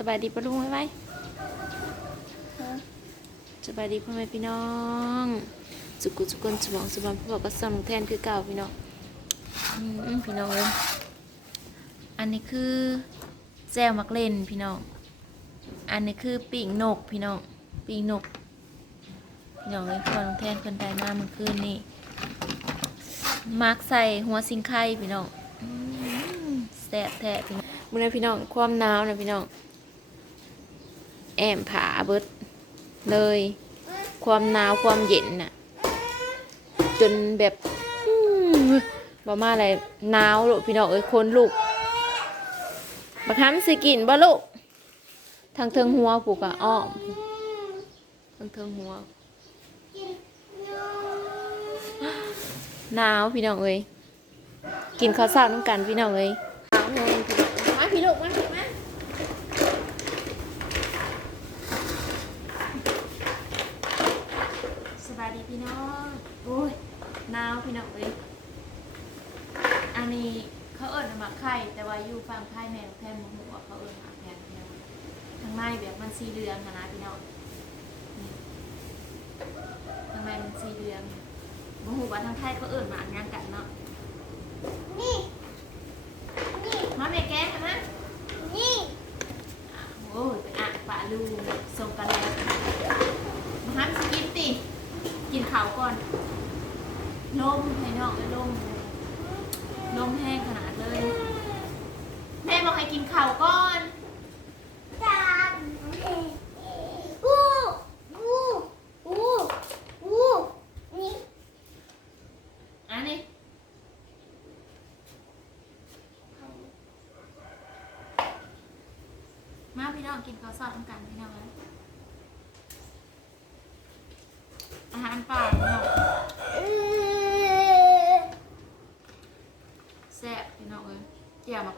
สบายดีปะลุงไว้ไว้สบายดีพ่อแม่พี่น้องสุกุสุกนสมองสมองพวกก็สมองแทนคือเก่าพี่น้องอืมพี่น้องอันนี้คือแจวมักเล่นพี่น้อง อันนี้คือปีกนกพี่น้อง ปีกนก พี่น้องเอ้ยพ่อน้องแทนคนใดมาเมื่อคืนนี่มักใส่หัวสิงไข่พี่น้องแซ่บแท้พี่น้องมื่อพี่น้องความหนาวนะพี่น้อง แอมผาเบิดเลย ความหนาวความเย็นน่ะ จนแบบบ่มาอะไรหนาวลูกพี่น้องเอ้ยคนลูกบักฮัมสิกินบ่ลูกทางเทิงหัวผูกอะอ้อมทางเทิงหัวหนาวพี่น้องเอ้ยกินข้าวเช้าน้ำกันพี่น้องเอ้ยหนาวแห้งพี่น้องมาพี่ลูกมาพี่มาสบายดี พี่น้องโอ้ยหนาวพี่น้องเอ้ยอันนี้เขาเอิญหมากไข่แต่ว่าอยู่ฟังไข่แมวแทนหมูหัวเขาเอิญหมากแทนพี่น้องทางในแบบมันสีเหลืองอะนะพี่น้องทางในมันสีเหลืองโอ้โหว่าทางไทยเขาเอิ่นมาอันกันเนาะนี่นี่มาแม่แกงกันนะ นี่ อะโอ้ยไปอะปลาลูส่งกันแล้วมาห้ามสกินติ กินข้าวก่อนลมให้น้องเลยลมเลยลมแห้งขนาดเลย แม่บอกให้กินข้าวก่อนจานอู้อู้อู้อู้นี่อันนี้มาพี่น้องกินข้าวซอดต้องกัน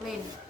เจียวมักเล่นหน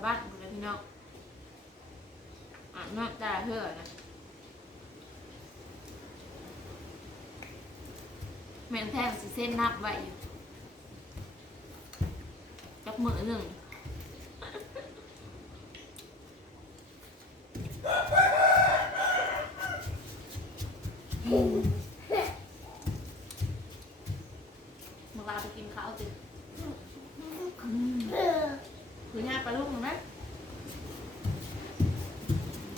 จุดสะบัดหมดเลยพี่น้องอ่านมากแต่เพื่อนะแม่นแท้สิเส้นนับไว้อยู่จักมือหนึ่งมึงลาไปกินข้าวสิ เออ คุยง่ายไปลูกหนึ่งนะ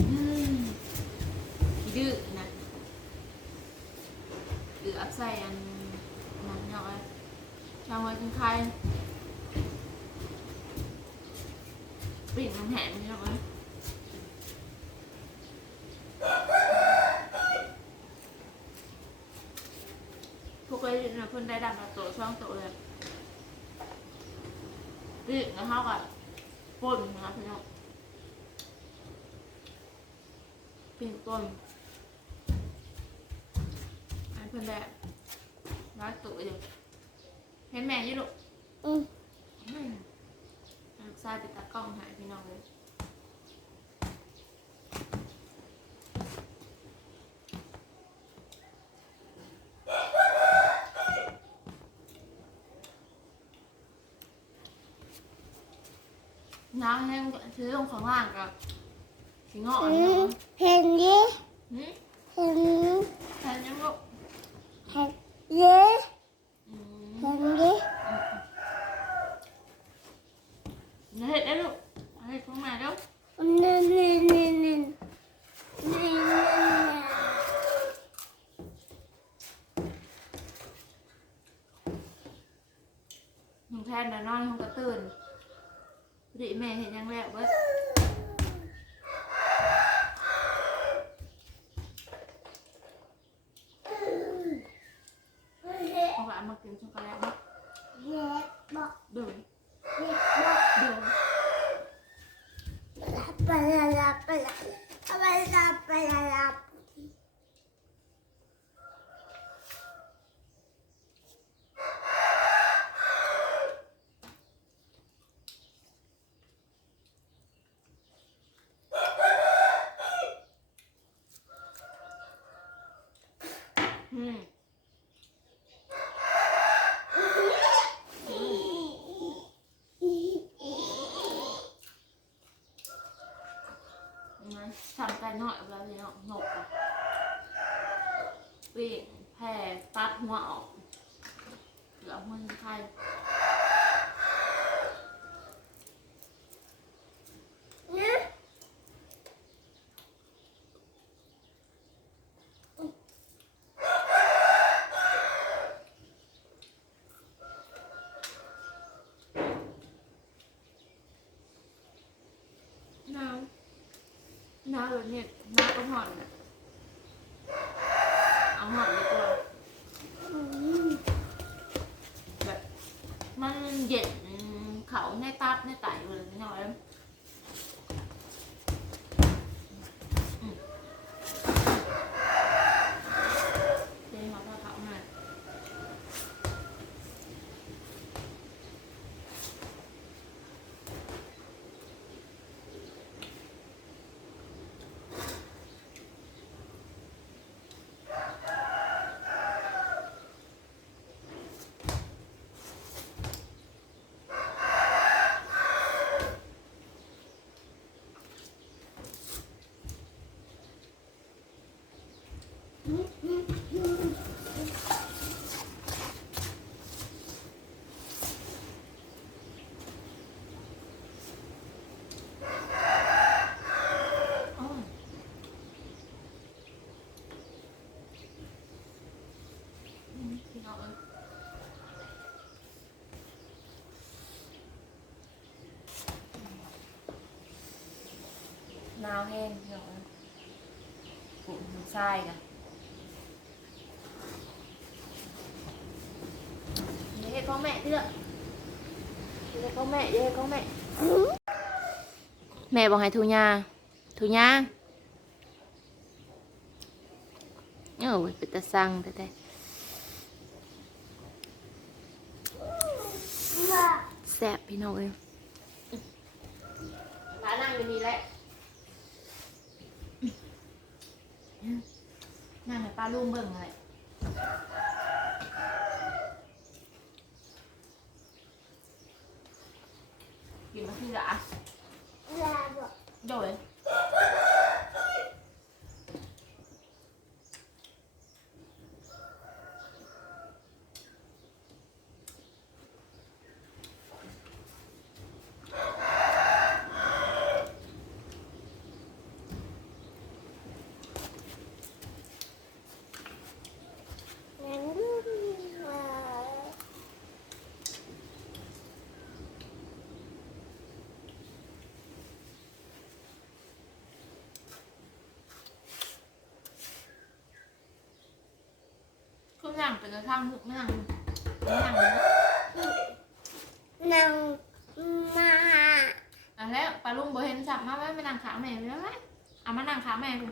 อืมขี้ดื้อนะดื้ออักใส่อันนั้นเนาะช่างไว้กินใครปิ่นมันแหนนี่เนาะพ วกเลยนะเพิ่นได้ดังกับโตช่องโตเลยนี่นะคะกับป่นนะคะพี่น้องปิ้งต้นอันเพิ่นแดดร้ายตุ๋ยอยู่เห็นแม่อยี่ลูกอืมอืมลูกชายติดตากล้องหายพี่น้องเลย น้ำแห้งซื้อลงข้างล่างกับสิงห์อ่อนอืเนาะมเห็นดิหืมเห็นแทนยังลูกเห็นเยอะอืมเห็นดิอย่าเห็ดได้ลูกเอาเห็ดของแม่เด้อนี่นี่นี่นี่นี่หนูแทนน่ะนอนห้องกระตื่น ดิแม่เห็นยังแล้วเบิ อ้าวอืมพี่ น้องเอ้ยหนาวแห้งพี่น้องเอ้ยปุ่มทรายกันเดี๋ยวให้ของแม่เด้อเดี๋ยวให้ของแม่เดี๋ยวให้ของแม่ แม่บอกให้ทุยาทุยาเอ้ยเป็นตาสั่งแต่แต่ว่าแซ่บพี่น้องเอ้ยมานั่งอยู่นี่แหละนั่งให้ป้าลุงเบิ่งเลย กินมาที่ละ ลาบอก โดยคือ นั่งเป็นกระทั่งทุกนั่งนั่งนะนางมาอะแล้วปลาลุงบ่เห็นจับมาไว้มานั่งขาแม่ไปแล้วไหมเอามานั่งขาแม่ดู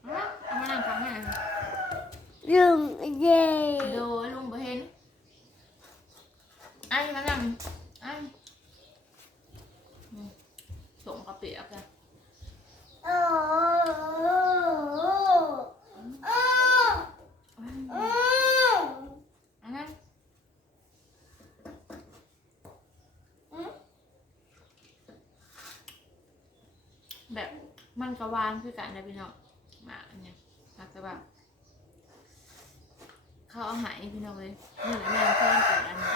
เอาละเอามานั่งขาแม่ดูลุงเย่โดยลุงบ่เห็นไอ้มานั่งไอ้ส่งกระเปียกอะ โอ้โอ้ อืม โอ้ อันนั้นแบบมันกระวาน คือกันนะพี่น้องหมาเนี่ยพักแต่ว่าเขาเอาหายพี่น้องเลยนี่แหละแม่เพื่อนแต่อันนี้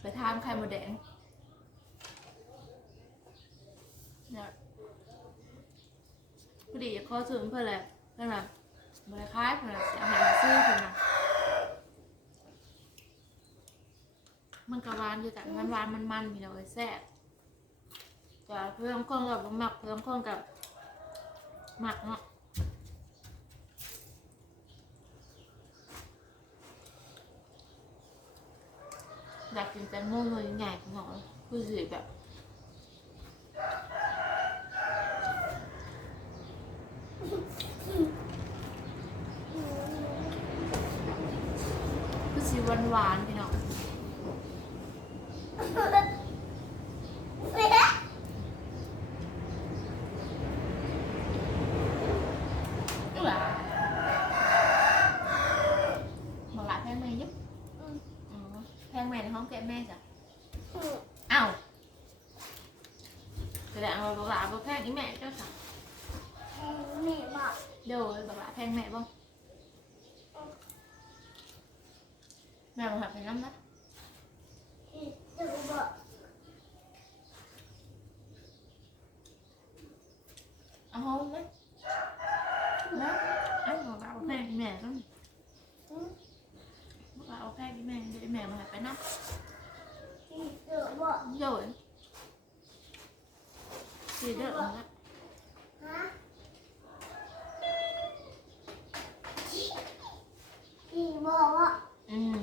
ไปทานไข่มดแดงเนี่ยพอดีจะขอซื้อเพื่อนเลยนั่อนแหละบริคายเพื่อนน่ะจะหาซื้อเพื่อนนะ มันกระวานอยู่แต่มันหวานมันมันๆพี่น้องเลยแซ่บแต่เพื่อนคนกับหมักเพื่อนคนกับหมักเนาะอยากกินแตงโมเลยใหญ่ๆหน่อยคือสีแบบ คือสีหวานหวานๆพี่น้องอื้อบอกหลานแพงแม่ยุบอ๋อแพงแม่ในห้อง แกะแม่จ้ะอ้าวแสดงว่าบอกหลานบอกแพงอีแม่เจ้าค่ะแม่บอกเดี๋ยวบอกหลานแพงแม่บ้างแม่บอกหักไปน้ำนะจะบอกเอาห้องไหมนะไอ้บอกหลานบอกแพงอีแม่ต้องบอกหลานบอกแพงอีแม่เดี๋ยวอีแม่มาหักไปน้ บ่โยนสีเด้อมนะฮะสีบ่บ่อืม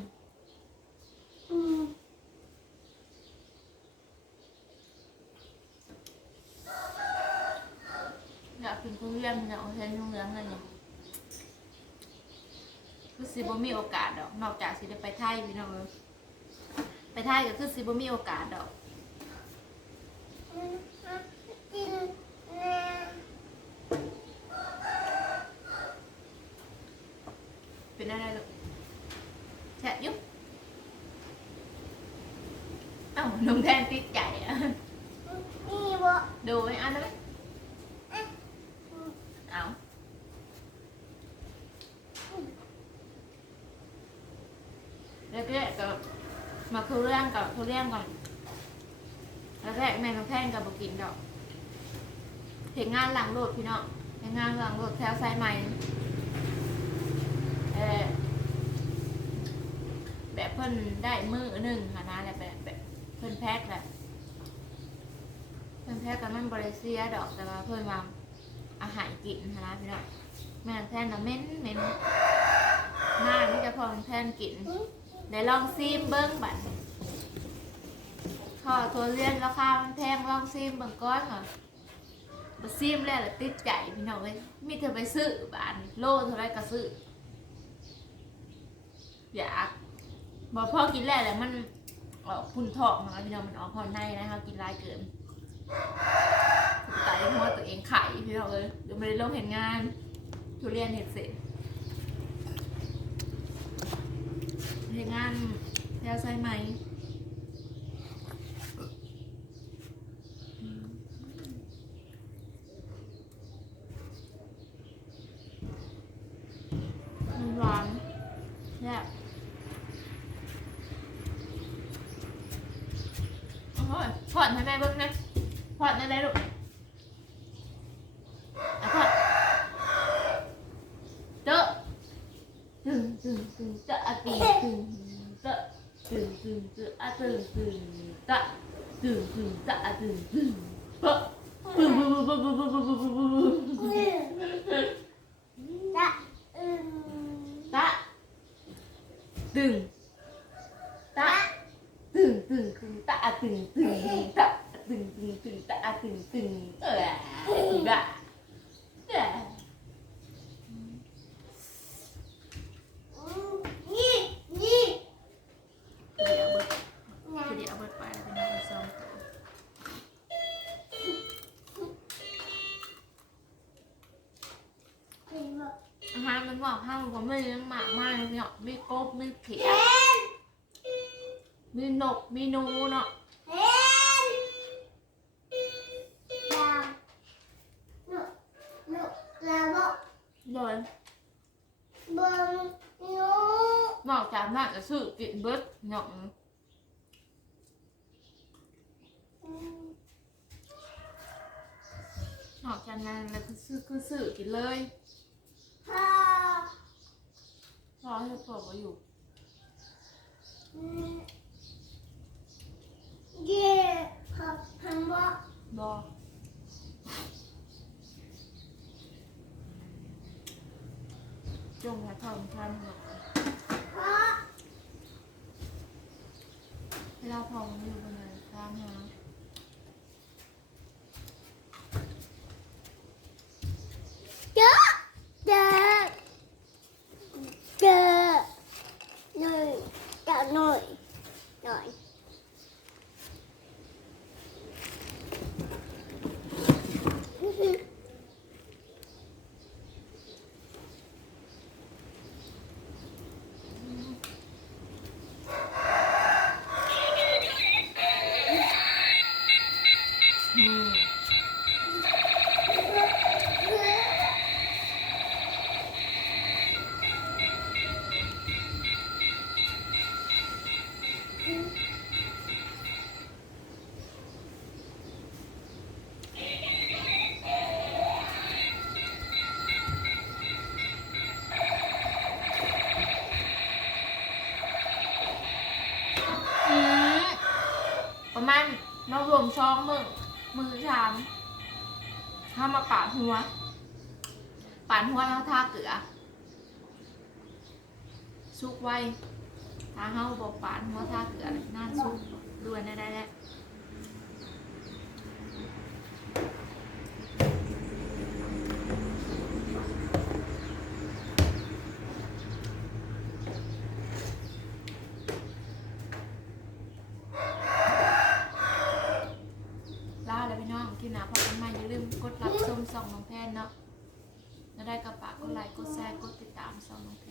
อยากกินทุเรียนอยากเอาแทนทุเรียนเลยเนี่ยคือสิบ่มีโอกาสดอกนอกจากสิได้ไปไทยพี่น้องเอ้ย ไปไทยก็คือสิบ่มีโอกาสดอกกินแน่เป็นอะไรลูกแฉะยุบเอ้าน้องแทนติดใจอะนี่บอกดูไอ้อันนั้นไหมเอาแล้วก็ก็ มาคือเรื่องกับคือเรื่องก่อนแล้วก็แม่กับแพงกับบุกินดอกเห็นงานหลังโหลดพี่น้องเห็นงานหลังโหลดแถวไซใหม่เออแบบเพิ่นได้มือหนึ่งค่ะนะแบบแบบแบบเพิ่นแพ็คแหละเพื่นแพ้กันมันบริเซียดอกแต่ว่าเพื่นว่าอาหารกินนะนะพี่น้องแม่นแพนนะเม้นเม้นหน้าที่จะพอมันแพนกิน เดี๋ยวลองซีมเบิ้งบัตรขอตัวเรียนราคามันแพงลองซีมเบิ้งก้อนเหรอมาซีมแล้วติดใจพี่น้องเลยมีเธอไปซื้อบาทโลเท่าไรก็ซื้ออยากบอกพ่อกินแล้วแหละมันออกพุ่นทองนะพี่น้องมันออกพอในนะคะกินลายเกินตายเพราะว่าตัวเองไข่พี่เราเลยเดี๋ยวไม่ได้ลงเห็นงานทุเรียนเห็ดเสร็จ เห็นงานยาใส่ไหมมันหวานแซ่บโอ้ยผ่อนให้แม่เบิ้งนะ Boom. อาหารมันบอกห้ามผมไม่เลี้ยงหมากมากเนาะมีกบมีเขียเอ็นมีนกมีนูเนาะเอ็นดาหนูหนูลาบอกโดยเบิ้งหนูนอกจากนั้นจะซื้อกินเบิดเนาะนอกจากนั้นแล้วก็ซื้อคือซื้อกินเลย วบมาอยู่เย่ครับทำว่าบอจงมาทำทานหรอกเราพองอยู่บนไหนทานนะ หน่อยหน่อย ประมาณนอกรวมช่องมือมือชามถ้ามาปาดหัวปาดหัวแล้วทาเกลือ ซุกไว้ ถ้าเฮาบอกปาดหัวทาเกลือน่าซุกดวนได้ได้แล้วลาเลยพี่น้องคลิปหน้าพบกันใหม่อย่าลืมกดรับชมส่องน้องแพนเนาะแล้วได้กระปากกดไลค์กดแชร์กดติดตามส่องน้องแพน